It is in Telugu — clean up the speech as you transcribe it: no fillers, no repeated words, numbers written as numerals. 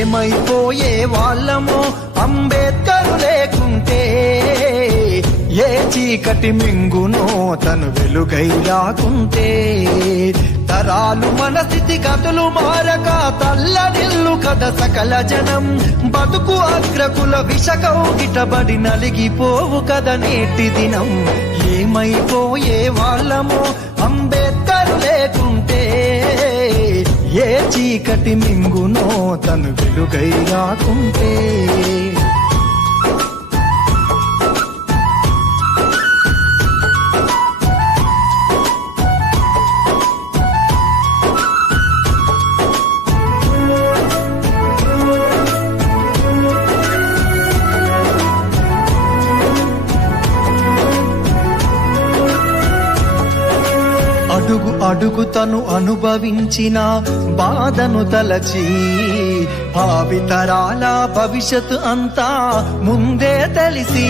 ఏమైపోయే వాళ్ళమో అంబేద్కర్ లేకుంటే, ఏ చీకటి మింగునో తను వెలుగై రాకుంటే, తరాలు మన స్థితిగతులు మారక తల్లడిల్లు కథ సకల జనం, బతుకు అగ్రకుల విషకౌగిటబడి నలిగిపోవు కథ నేటి దినం. ఏమైపోయే వాళ్ళమో అంబేద్కర్ లేకుంటే, ఏ చీకటి మింగునో తను వెలుగై రాకుంటే. అడుగు అడుగు తను అనుభవించిన బాధను తలచి, భావితరాల భవిష్యత్తు అంతా ముందే తెలిసి,